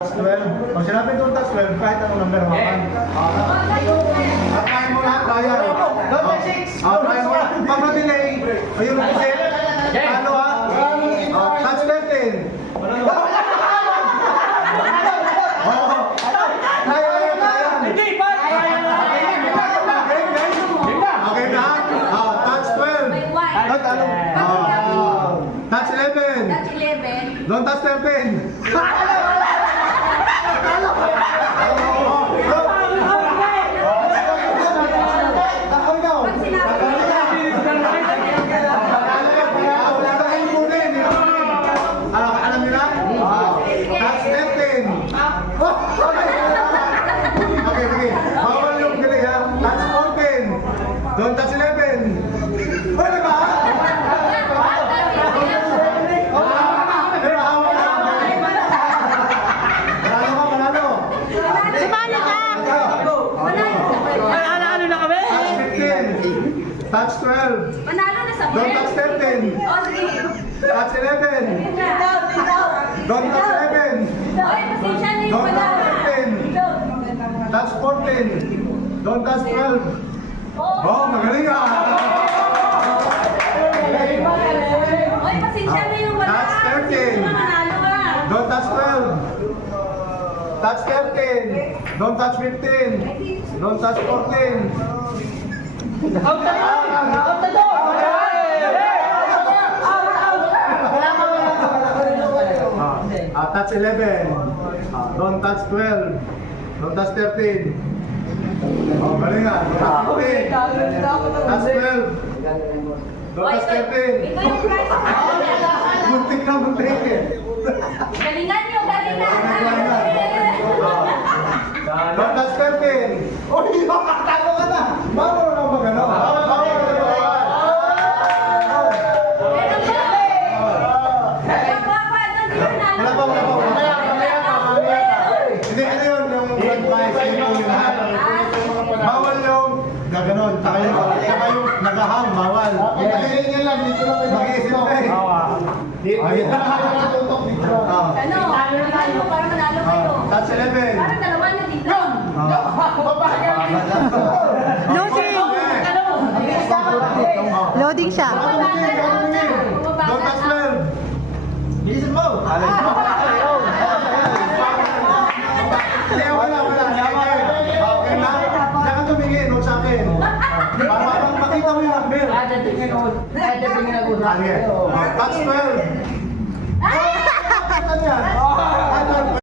12. Pag sinabi doon tax 12, kahit anong number hawakan. Try mo lahat, kaya. Don't by 6. Try mo lahat. Pag na-delay, ayun ang kasi. Ano ha? Touch 13. Hindi, ba? Okay na? Touch 12. Touch 11. Don't touch 13. Alam nyo na? Touch 13. Okay, sige. Bawal yung delay ha. Touch 14. Don't touch 11. Wala ba? Ano na kami? Touch 15. Touch 12. Manalo na sa Don't touch 13. O, sige. Touch 11. Don't touch 11. Oy, pasensya na yung Don't wala. touch 13. Touch 14. Don't touch 12. Oh, magaling ah. Oy, pasensya na yung wala. Touch 13. Sige na, manalo ka. Don't touch 12. Touch 13. Don't touch 15. Don't touch 14. Out na yun! Out na to! Touch 11. Don't touch 12. Don't touch 13. Oh, galing ah. Touch 12. Don't Oy, touch ito 13. yung prize. Muntik na, muntik eh. Galingan nyo, galingan. Don't touch 13. Oh, hindi makatago ka na. Bawal na magano. Bawal na Wala pa, wala pa. Hindi, ano yun, yung blood bias, yung lahat. Bawal yung gaganon, saka yung nagahang, bawal. Pagkailin niya lang, dito lang kayo mag-iisip na eh. Ayun. Ano? Manalo para manalo kayo. Touch 11. Parang dalawa na dito. Loading siya. Don't touch 12. Bilisan mo. Hindi, wala. Okay na? Diyan ka tumingin, huwag sa akin. Para makita mo yung number. Touch 12. Ano yan?